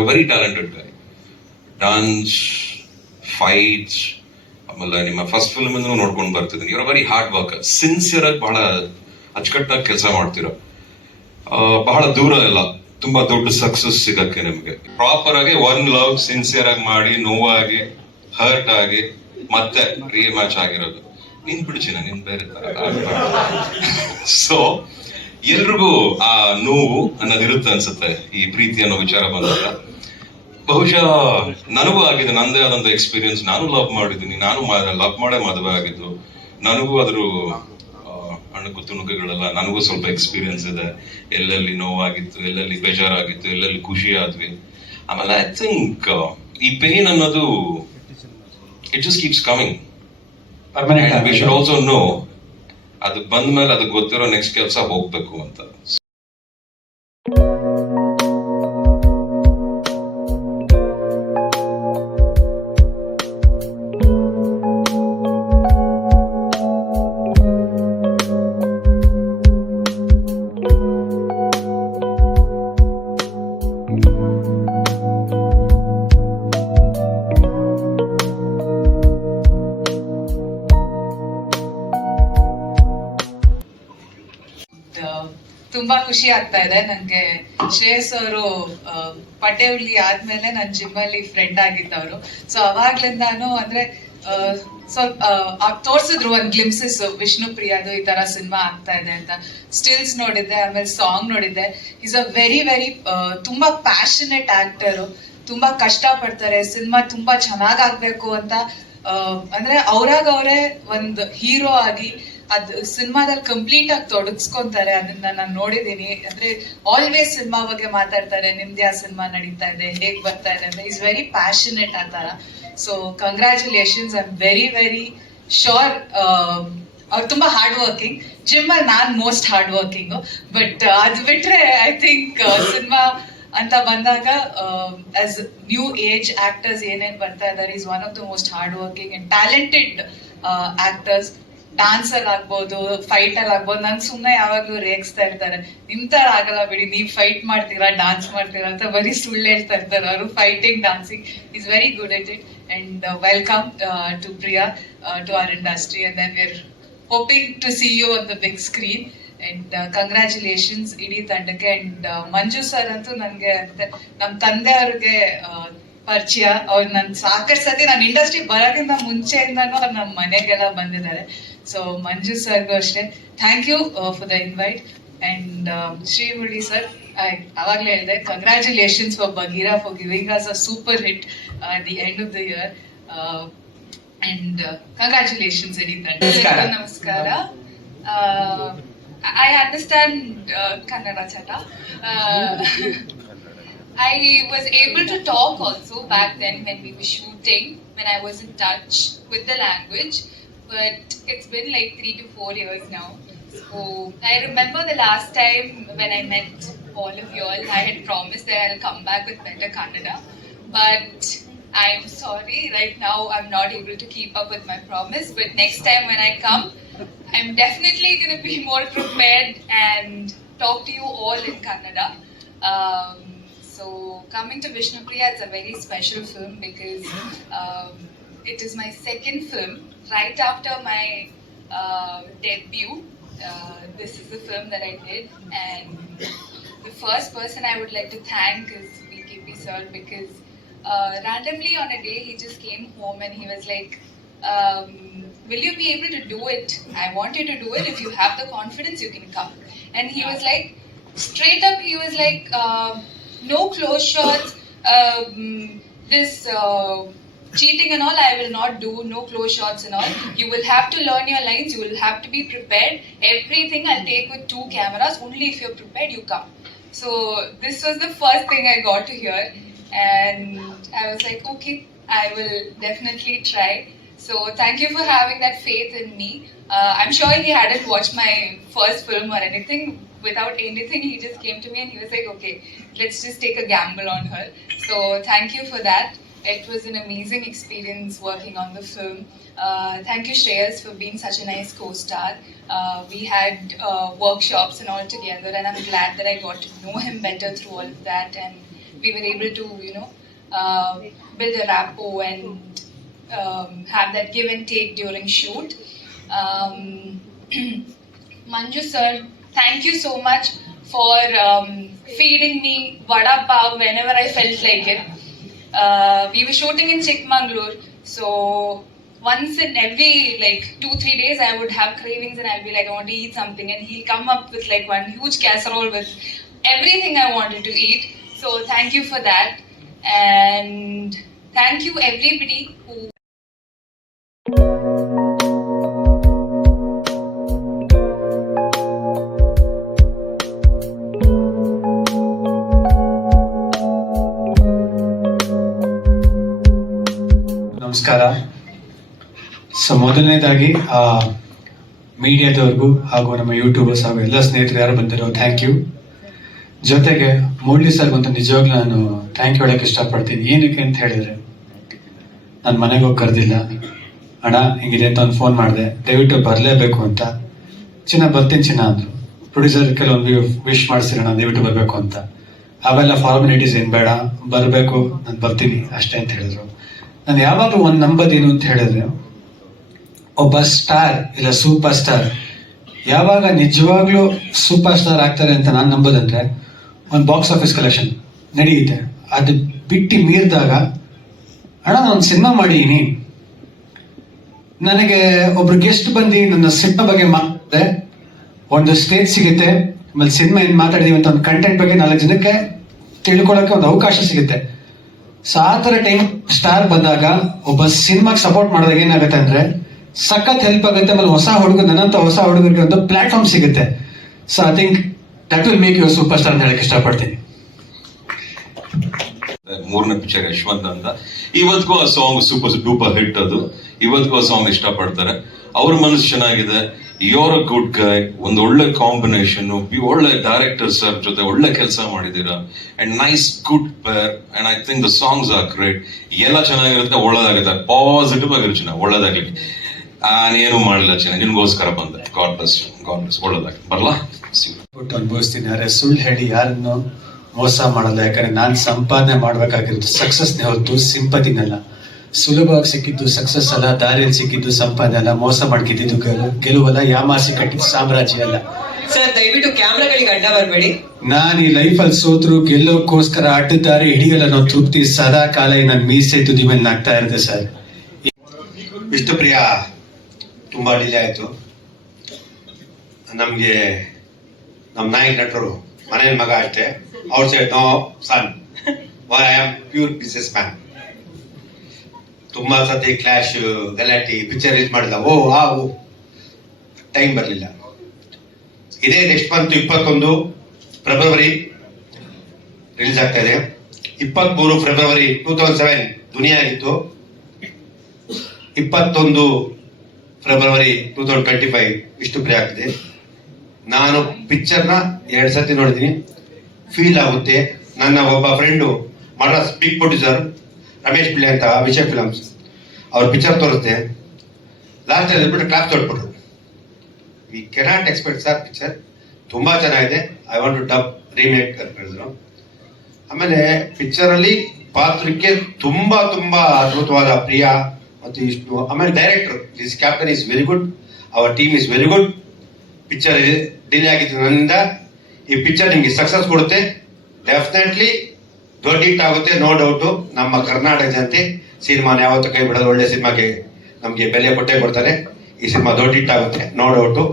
you're a very talented guy. Dance, fights, ಆಮೇಲೆ ನಿಮ್ಮ first film ಇಂದ ನೋಡ್ಕೊಂಡು ಬರ್ತಿದ್ದೀನಿ. Your very hard worker, sincere ಆಗಿ ಬಹಳ ಅಚ್ಚುಕಟ್ಟಾಗಿ ಕೆಲಸ ಮಾಡ್ತೀರಾ. ಬಹಳ ದೂರ ಇಲ್ಲ ತುಂಬಾ ದೊಡ್ಡ ಸಕ್ಸಸ್ ಸಿಗಕ್ಕೆ ನಿಮ್ಗೆ. ಪ್ರಾಪರ್ ಆಗಿ ಒನ್ ಲವ್ ಸಿನ್ಸಿಯರ್ ಆಗಿ ಮಾಡಿ, ನೋವಾಗಿ, ಹರ್ಟ್ ಆಗಿ ಮತ್ತೆ ರೀಮ್ಯಾಚ್ ಆಗಿರೋದು. ನೀನ್ ಬಿಡ್ಚಿನ ನೀನ್ ಬೇರೆ ತರ. ಸೊ ಎಲ್ರಿಗೂ ಆ ನೋವು ಅನ್ನೋದಿರುತ್ತೆ ಅನ್ಸುತ್ತೆ ಈ ಪ್ರೀತಿ ಅನ್ನೋ ವಿಚಾರ ಬಂದಾಗ. ಬಹುಶಃ ನನಗೂ ಆಗಿದೆ, ನಂದೇ ಆದಂತ ಎಕ್ಸ್ಪೀರಿಯನ್ಸ್. ನಾನು ಲವ್ ಮಾಡಿದ್ದೀನಿ, ನಾನು ಲವ್ ಮಾಡೇ ಮದುವೆ ಆಗಿದ್ದು. ನನಗೂ ಅದ್ರ ಅಣಕು ತುಣುಕುಗಳೆಲ್ಲ ನನಗೂ ಸ್ವಲ್ಪ ಎಕ್ಸ್ಪೀರಿಯನ್ಸ್ ಇದೆ. ಎಲ್ಲೆಲ್ಲಿ ನೋವಾಗಿತ್ತು, ಎಲ್ಲೆಲ್ಲಿ ಬೇಜಾರಾಗಿತ್ತು, ಎಲ್ಲೆಲ್ಲಿ ಖುಷಿ ಆದ್ವಿ. ಆಮೇಲೆ ಐ ಥಿಂಕ್ ಈ ಪೇನ್ ಅನ್ನೋದು it just keeps coming. We should also know ಅದು ಬಂದ್ಮೇಲೆ ಅದಕ್ಕೆ ಗೊತ್ತಿರೋ ನೆಕ್ಸ್ಟ್ ಕೆಲಸ ಹೋಗ್ಬೇಕು ಅಂತ. ತುಂಬಾ ಖುಷಿ ಆಗ್ತಾ ಇದೆ ನನ್ಗೆ. ಶ್ರೇಯಸ್ ಅವರು ಪಟೇವಳ್ಳಿ ಆದ್ಮೇಲೆ ನನ್ ಜಿಮ್ ಅಲ್ಲಿ ಫ್ರೆಂಡ್ ಆಗಿದ್ದವರು. ಸೊ ಅವಾಗ್ಲಿಂದಾನು ಅಂದ್ರೆ ಸ್ವಲ್ಪ ತೋರ್ಸಿದ್ರು ಒಂದ್ ಗ್ಲಿಮ್ಸಸ್ ವಿಷ್ಣು ಪ್ರಿಯಾದು ಈ ತರ ಸಿನಿಮಾ ಆಗ್ತಾ ಇದೆ ಅಂತ. ಸ್ಟಿಲ್ಸ್ ನೋಡಿದ್ದೆ, ಆಮೇಲೆ ಸಾಂಗ್ ನೋಡಿದ್ದೆ. ಈಸ್ ಅ ವೆರಿ ತುಂಬಾ ಪ್ಯಾಷನೇಟ್ ಆಕ್ಟರ್. ತುಂಬಾ ಕಷ್ಟ ಪಡ್ತಾರೆ, ಸಿನಿಮಾ ತುಂಬಾ ಚೆನ್ನಾಗ್ ಆಗ್ಬೇಕು ಅಂತ. ಅಂದ್ರೆ ಅವ್ರೇ ಒಂದ್ ಹೀರೋ ಆಗಿ ಅದ್ ಸಿನಿಮಾದಲ್ಲಿ ಕಂಪ್ಲೀಟ್ ಆಗಿ ತೊಡಗಿಸ್ಕೊಂತಾರೆ. ಅದನ್ನ ನಾನು ನೋಡಿದೀನಿ. ಅಂದ್ರೆ ಆಲ್ವೇಸ್ ಸಿನಿಮಾ ಬಗ್ಗೆ ಮಾತಾಡ್ತಾರೆ, ನಿಮ್ದು ಯಾವ ಸಿನಿಮಾ ನಡೀತಾ ಇದೆ, ಹೇಗ್ ಬರ್ತಾ ಇದೆ ಅಂತ. ಈಸ್ ವೆರಿ ಪ್ಯಾಷನೇಟ್ ಆ ತರ. So congratulations. I am very sure ಅವ್ರು ತುಂಬಾ ಹಾರ್ಡ್ ವರ್ಕಿಂಗ್. ಜಿಮ್ ಅಲ್ಲಿ ನಾನ್ ಮೋಸ್ಟ್ ಹಾರ್ಡ್ ವರ್ಕಿಂಗ್. ಬಟ್ ಅದ್ ಬಿಟ್ರೆ ಐ ಥಿಂಕ್ ಸಿನಿಮಾ ಅಂತ ಬಂದಾಗ ಆಸ್ ನ್ಯೂ ಏಜ್ ಆಕ್ಟರ್ಸ್ ಏನೇನ್ ಬರ್ತಾ ಇದಾರೆ, is one of the most hard working and talented actors. Dance ಅಲ್ಲಿ ಆಗ್ಬೋದು, ಫೈಟ್ ಅಲ್ಲಿ ಆಗ್ಬೋದು. ನನ್ ಸುಮ್ನೆ ಯಾವಾಗ್ಲೂ ರೇಗಿಸ್ತಾ ಇರ್ತಾರೆ, ನಿಮ್ ತರ ಆಗಲ್ಲ ಬಿಡಿ, ನೀವ್ ಫೈಟ್ ಮಾಡ್ತೀರಾ, ಡಾನ್ಸ್ ಮಾಡ್ತೀರಾ ಅಂತ ಬರೀ ಸುಳ್ಳು ಹೇಳ್ತಾ ಇರ್ತಾರೆ ಅವರು. Fighting, dancing is very good at it. And welcome to Priya to our industry. And then we're hoping to see you on the big screen. And congratulations ಇಡೀ ತಂಡಕ್ಕೆ. ಅಂಡ್ ಮಂಜು ಸರ್ ಅಂತೂ ನನ್ಗೆ ನಮ್ ತಂದೆ ಅವ್ರಿಗೆ ಪರಿಚಯ. ಅವ್ರು ನನ್ ಸಾಕಷ್ಟು ಸತಿ ನಾನು ಇಂಡಸ್ಟ್ರಿ ಬರೋದ್ರಿಂದ ಮುಂಚೆಯಿಂದಾನು ಅವ್ರು ನಮ್ಮ ಮನೆಗೆಲ್ಲ ಬಂದಿದ್ದಾರೆ. ಸೊ ಮಂಜು ಸರ್ಗೂ ಅಷ್ಟೇ thank you for the invite. And Srimurali sir, ಅವಾಗ್ಲೇ ಹೇಳಿದೆ, congratulations for Bagheera for giving us a super hit at the end of the year. And congratulations ಇಡೀ ತಂಡ. ನಮಸ್ಕಾರ. I understand Kannada chata. I was able to talk also back then when we were shooting, when I was in touch with the language, but it's been like 3 to 4 years now. So I remember the last time when I met all of you all, I had promised that I'll come back with better Kannada, but I'm sorry, right now I'm not able to keep up with my promise. But next time when I come, I'm definitely going to be more prepared and talk to you all in Kannada. So coming to Vishnu Priya, it's a very special film because it is my second film right after my debut. This is the film that I did, and the first person I would like to thank is VKP sir, because randomly on a day he just came home and he was like, will you be able to do it? I want you to do it. If you have the confidence, you can come. And he was like, straight up, he was like, no close shots, this cheating and all I will not do, no close shots and all. You will have to learn your lines, you will have to be prepared. Everything I'll take with 2 cameras, only if you're prepared, you come. So this was the first thing I got to hear, and I was like, okay, I will definitely try. So thank you for having that faith in me. I'm sure he hadn't watched my first film or anything. Without anything, he just came to me and he was like, okay, let's just take a gamble on her. So thank you for that. It was an amazing experience working on the film. Thank you, Shreyas, for being such a nice co-star. We had workshops and all together, and I'm glad that I got to know him better through all of that. And we were able to, build a rapport and have that give and take during shoot. Manju sir, thank you so much for feeding me vada pav whenever I felt like it. We were shooting in Chikmagalur, so once in every 2-3 days I would have cravings and I'll be like, I want to eat something, and he'll come up with like one huge casserole with everything I wanted to eat. So thank you for that, and thank you everybody who ನಮಸ್ಕಾರ. So ಮೊದಲನೇದಾಗಿ ಮೀಡಿಯಾದವ್ರಿಗೂ ಹಾಗೂ ನಮ್ಮ YouTubers ಹಾಗೂ ಎಲ್ಲ ಸ್ನೇಹಿತರು ಯಾರು ಬಂದಿರೋ thank you. ಜೊತೆಗೆ ಮುರಳಿ ಸರ್ಗಂತೂ ನಿಜವಾಗ್ಲೂ ನಾನು ಥ್ಯಾಂಕ್ ಯು ಹೇಳಕ್ಕೆ ಇಷ್ಟಪಡ್ತೀನಿ. ಏನಕ್ಕೆ ಅಂತ ಹೇಳಿದ್ರೆ, ನಾನು ಮನೆಗೆ ಹೋಗಿ ಕರೆದಿಲ್ಲ, ಅಣ್ಣ ಹಿಂಗಿದೆ ಅಂತ ಒಂದು ಫೋನ್ ಮಾಡಿದೆ, ದಯವಿಟ್ಟು ಬರಲೇಬೇಕು ಅಂತ. ಚಿನ್ನ ಬರ್ತೀನಿ ಚಿನ್ನ ಅಂದರು. ಪ್ರೊಡ್ಯೂಸರ್ ಕೆಲವೊಂದು ವಿಶ್ ಮಾಡಿಸಿರೋಣ ದಯವಿಟ್ಟು ಬರಬೇಕು ಅಂತ. ಅವೆಲ್ಲ ಫಾರ್ಮಾಲಿಟೀಸ್ ಏನು ಬೇಡ, ಬರಬೇಕು, ನಾನು ಬರ್ತೀನಿ ಅಷ್ಟೇ ಅಂತ ಹೇಳಿದ್ರು. ನಾನು ಯಾವಾಗಲೂ ಒಂದು ನಂಬದೇನು ಅಂತ ಹೇಳಿದ್ರೆ, ಒಬ್ಬ ಸ್ಟಾರ್ ಇಲ್ಲ ಸೂಪರ್ ಸ್ಟಾರ್ ಯಾವಾಗ ನಿಜವಾಗ್ಲೂ ಸೂಪರ್ ಸ್ಟಾರ್ ಆಗ್ತಾರೆ ಅಂತ ನಾನು ನಂಬೋದಂದ್ರೆ, ಒಂದು ಬಾಕ್ಸ್ ಆಫೀಸ್ ಕಲೆಕ್ಷನ್ ನಡೆಯುತ್ತೆ. ಅದು ಬಿಟ್ಟು ಮೀರಿದಾಗ, ಅಣ್ಣ ನಾನು ಸಿನಿಮಾ ಮಾಡಿದೀನಿ, ನನಗೆ ಒಬ್ರು ಗೆಸ್ಟ್ ಬಂದು ನನ್ನ ಸಿನಿಮಾ ಬಗ್ಗೆ ಮಾತಾಡಿದ್ರೆ ಒಂದು ಸ್ಟೇಜ್ ಸಿಗುತ್ತೆ, ಆಮೇಲೆ ಸಿನಿಮಾ ಏನ್ ಮಾತಾಡಿದೀವಿ ಅಂತ ಒಂದು ಕಂಟೆಂಟ್ ಬಗ್ಗೆ 4 ಜನಕ್ಕೆ ತಿಳ್ಕೊಳಕ್ಕೆ ಒಂದು ಅವಕಾಶ ಸಿಗುತ್ತೆ. ಸೊ ಆ ತರ ಟೈಮ್ ಸ್ಟಾರ್ ಬಂದಾಗ ಒಬ್ಬ ಸಿನಿಮಾಗೆ ಸಪೋರ್ಟ್ ಮಾಡಿದಾಗ ಏನಾಗುತ್ತೆ ಅಂದ್ರೆ ಸಖತ್ ಹೆಲ್ಪ್ ಆಗುತ್ತೆ. ಆಮೇಲೆ ನನ್ನಂತ ಹೊಸ ಹುಡುಗರಿಗೆ ಒಂದು ಪ್ಲಾಟ್ಫಾರ್ಮ್ ಸಿಗುತ್ತೆ. So I think that will make you superstar ಅಂತ ಹೇಳಕ್ ಇಷ್ಟಪಡ್ತೀನಿ. 3ನೇ ಪಿಕ್ಚರ್ ಯಶವಂತ್ ಅಂತ, ಇವತ್ತಿಗೂ ಆ ಸಾಂಗ್ ಸೂಪರ್ ಡೂಪರ್ ಹಿಟ್. ಅದು ಇವತ್ತಿಗೂ ಆ ಸಾಂಗ್ ಇಷ್ಟಪಡ್ತಾರೆ. ಅವ್ರ ಮನಸ್ಸು ಚೆನ್ನಾಗಿದೆ. ಯೋರ್ ಅ ಗುಡ್ ಗೈ, ಒಂದು ಒಳ್ಳೆ ಕಾಂಬಿನೇಷನ್, ಒಳ್ಳೆ ಡೈರೆಕ್ಟರ್ ಸರ್ ಜೊತೆ ಒಳ್ಳೆ ಕೆಲಸ ಮಾಡಿದೀರಾ, and nice good pair, and I think the songs are great. ಎಲ್ಲ ಚೆನ್ನಾಗಿರುತ್ತೆ, ಒಳ್ಳೇದಾಗುತ್ತೆ, ಪಾಸಿಟಿವ್ ಆಗಿರ್ತೀನಿ, ಒಳ್ಳೇದಾಗ್ಲಿ. ನಾನೇನು ಮಾಡಿಲ್ಲ ಚಿನ್ನ, ನಿನ್ಗೋಸ್ಕರ ಬಂದೆ. ಗಾಡ್ ಬ್ಲೆಸ್, ಒಳ್ಳೇದಾಗ್ಲಿ, ಬರಲಾ ಅನುಭವಿಸ್ತೀನಿ. ಯಾರೇ ಸುಳ್ಳು ಹೇಳಿ ಯಾರನ್ನು ಮೋಸ ಮಾಡಲ್ಲ. ಯಾಕಂದ್ರೆ ನಾನು ಸಂಪಾದನೆ ಮಾಡ್ಬೇಕಾಗಿರೋದು ಸಕ್ಸಸ್ನೇ ಹೊರತು ಸಿಂಪತಿನಲ್ಲ. ಸುಲಭವಾಗಿ ಸಿಕ್ಕಿದ್ದು ಸಕ್ಸಸ್ ಅಲ್ಲ, ದಾರಿಯಲ್ಲಿ ಸಿಕ್ಕಿದ್ದು ಸಂಪಾದನೆ ಅಲ್ಲ, ಮೋಸ ಮಾಡ್ಕಿದ್ದು ಗೆಲುವಲ್ಲ, ಯಾಮಾಸಿ ಕಟ್ಟಿದ್ದು ಸಾಮ್ರಾಜ್ಯ ಅಲ್ಲ. ಸರ್ ದಯವಿಟ್ಟು ಕ್ಯಾಮ್ರಾಗಳಿಗೆ ಅಡ್ಡ ಬರಬೇಡಿ. ನಾನು ಈ ಲೈಫಲ್ಲಿ ಸೋತ್ರು ಗೆಲ್ಲೋಕ್ಕೋಸ್ಕರ ಅಡ್ಡದಾರಿ ಹಿಡಿಯಲ್ಲ ಅನ್ನೋ ತೃಪ್ತಿ ಸದಾ ಕಾಲ ನನ್ನ ಮೀಸೆ ತುದಿ ಮೇಲೆ ನಾಗ್ತಾ ಇರುತ್ತೆ ಸರ್. ವಿಷ್ಣುಪ್ರಿಯ ತುಂಬಾ ಡಿಲೇ ಆಯ್ತು. ನಮ್ಗೆ ನಮ್ಮ ನಾಯಕ ನಟರು ಮನೇಲಿ ಮಗ ಅಷ್ಟೇ. ಅವ್ರ side no son, I am pure businessman. ತುಂಬಾ ಸತಿ ಕ್ಲಾಶ್ ಗಲಾಟಿ ಪಿಕ್ಚರ್ ರಿಲೀಸ್ ಮಾಡಿಲ್ಲ. ಟೈಮ್ ಬರಲಿಲ್ಲ. ಇದೇ ನೆಕ್ಸ್ಟ್ ಮಂತ್ 21 ಫೆಬ್ರವರಿ ರಿಲೀಸ್ ಆಗ್ತಾ ಇದೆ. 23 ಫೆಬ್ರವರಿ 2007 ದುನಿಯಾ ಆಗಿತ್ತು. 21 ಫೆಬ್ರವರಿ 2025 ವಿಷ್ಣುಪ್ರಿಯ ಆಗ್ತಿದೆ. ನಾನು ಪಿಕ್ಚರ್ನ 2 ಸತಿ ನೋಡಿದ್ದೀನಿ. ಫೀಲ್ ಆಗುತ್ತೆ. ನನ್ನ ಒಬ್ಬ friend Madras big producer Ramesh Pillai ಅಂತ ವಿಷಯ ಫಿಲಮ್ಸ್, ಅವ್ರ ಪಿಕ್ಚರ್ ತೋರಿಸ್ತೆ. ಲಾಸ್ಟ್ ಬಿಟ್ಟು ಕ್ಲಾಸ್ ತೊಟ್ಬಿಟ್ರು. We cannot expect sir, picture ತುಂಬಾ ಚೆನ್ನಾಗಿದೆ, I want to dub remake ಅಂತ ಹೇಳಿದ್ರು. ಆಮೇಲೆ ಪಿಕ್ಚರ್ ಅಲ್ಲಿ ಪಾತ್ರಕ್ಕೆ ತುಂಬಾ ತುಂಬಾ ಅದ್ಭುತವಾದ ಪ್ರಿಯಾ ಮತ್ತು ವಿಷ್ಣು. ಆಮೇಲೆ director this captain is very good, our team is very good. Picture delay ಆಗಿತ್ತು ನನ್ನಿಂದ. ಈ ಪಿಕ್ಚರ್ ನಿಮ್ಗೆ ಸಕ್ಸಸ್ ಕೊಡುತ್ತೆ, ಡೆಫಿನೆಟ್ಲಿ ದೊಡ್ಡ ಹಿಟ್ ಆಗುತ್ತೆ, ನೋ ಡೌಟು. ನಮ್ಮ ಕರ್ನಾಟಕ ಜನತೆ ಸಿನಿಮಾನ ಯಾವತ್ತೂ ಕೈ ಬಿಡೋದು. ಒಳ್ಳೆ ಸಿನಿಮಾಗೆ ನಮ್ಗೆ ಬೆಲೆ ಕೊಟ್ಟೆ ಕೊಡ್ತಾರೆ. ಈ ಸಿನಿಮಾ ದೊಡ್ಡ ಹಿಟ್ ಆಗುತ್ತೆ, ನೋ ಡೌಟು.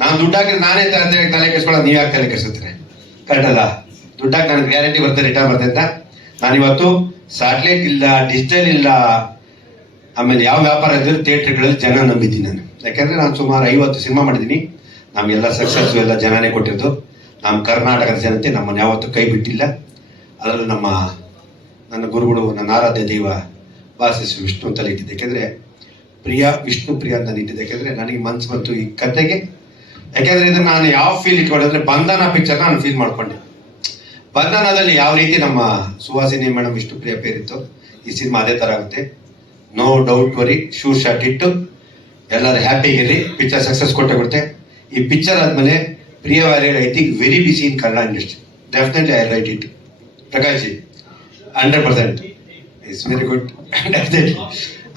ನಾನು ದುಡ್ಡಾಕಿದ್ರೆ ನಾನೇ ತಲೆ ಕೆಡಿಸ್ಕೊಳ್ಳೋದು, ನೀವು ಯಾಕೆ ತಲೆ ಕೆಡಿಸುತ್ತಾರೆ? ಕರೆಕ್ಟ್ ಅಲ್ಲ? ದುಡ್ಡಾಗಿ ನನಗೆ ಗ್ಯಾರಂಟಿ ಬರ್ತದೆ, ರಿಟರ್ನ್ ಬರ್ತದೆ ಅಂತ. ನಾನಿವತ್ತು ಸ್ಯಾಟಲೈಟ್ ಇಲ್ಲ, ಡಿಜಿಟಲ್ ಇಲ್ಲ, ಆಮೇಲೆ ಯಾವ ವ್ಯಾಪಾರ ಇದ್ರೆ ಥಿಯೇಟರ್ಗಳಲ್ಲಿ ಜನ ನಂಬಿದ್ದೀನಿ ನಾನು. ಯಾಕಂದ್ರೆ ನಾನು ಸುಮಾರು 50 ಸಿನಿಮಾ ಮಾಡಿದ್ದೀನಿ. ನಮಗೆಲ್ಲ ಸಕ್ಸಸ್ ಎಲ್ಲ ಜನನೇ ಕೊಟ್ಟಿರೋದು. ನಮ್ಮ ಕರ್ನಾಟಕದ ಜನತೆ ನಮ್ಮನ್ನು ಯಾವತ್ತೂ ಕೈ ಬಿಟ್ಟಿಲ್ಲ. ಅದರಲ್ಲೂ ನನ್ನ ಗುರುಗಳು, ನನ್ನ ಆರಾಧ್ಯ ದೈವ ವಾಸಿಸ್ ವಿಷ್ಣು ಅಂತಲೇ ಇಟ್ಟಿದ್ದೆ. ಯಾಕೆಂದ್ರೆ ವಿಷ್ಣು ಪ್ರಿಯ ಅಂತ ಇಟ್ಟಿದ್ದೆ. ಯಾಕೆಂದ್ರೆ ನನಗೆ ಮನ್ಸು ಬಂತು ಈ ಕತೆಗೆ. ಯಾಕೆಂದ್ರೆ ಇದನ್ನ ನಾನು ಯಾವ ಫೀಲ್ ಇಟ್ಕೊಂಡ್ರೆ ಬಂಧನ ಪಿಕ್ಚರ್ ನಾನು ಫೀಲ್ ಮಾಡ್ಕೊಂಡೆ. ಬಂಧನದಲ್ಲಿ ಯಾವ ರೀತಿ ನಮ್ಮ ಸುಹಾಸಿನಿ ಮೇಡಮ್ ವಿಷ್ಣು ಪ್ರಿಯ പേരിತ್ತು, ಈ ಸಿನಿಮಾ ಅದೇ ತರ ಆಗುತ್ತೆ. No doubt worry, sure shot ಇಟ್ಟು ಎಲ್ಲರೂ ಹ್ಯಾಪಿಗಿರ್ರಿ. ಪಿಕ್ಚರ್ ಸಕ್ಸಸ್ ಕೊಟ್ಟೆ ಕೊಡುತ್ತೆ. ಈ ಪಿಕ್ಚರ್ ಆದ್ಮೇಲೆ Priya Warrier I think very busy in Kannada industry. Definitely I write it. Prakash ji 100% it's very good definitely.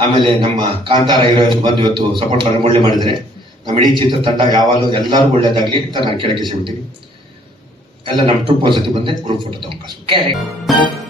ಆಮೇಲೆ ನಮ್ಮ ಕಾಂತಾರ ಹೀರೋಯಿನ್ ಬಂದು ಇವತ್ತು ಸಪೋರ್ಟ್ ಒಳ್ಳೆ ಮಾಡಿದರೆ ನಮ್ಮ ಇಡೀ ಚಿತ್ರತಂಡ ಯಾವಾಗಲೂ ಎಲ್ಲರೂ ಒಳ್ಳೇದಾಗ್ಲಿ ಅಂತ ನಾನು ಕೇಳಕ್ಕೆ ಇಷ್ಟಪಡ್ತೀನಿ. ಎಲ್ಲ ನಮ್ಮ ಟ್ರೂಪ್ ಒಂದ್ಸತಿ ಬಂದೆ ಗ್ರೂಪ್ ಫೋಟೋ ತಗೊಂಡು ಕರೆಕ್ಟ್.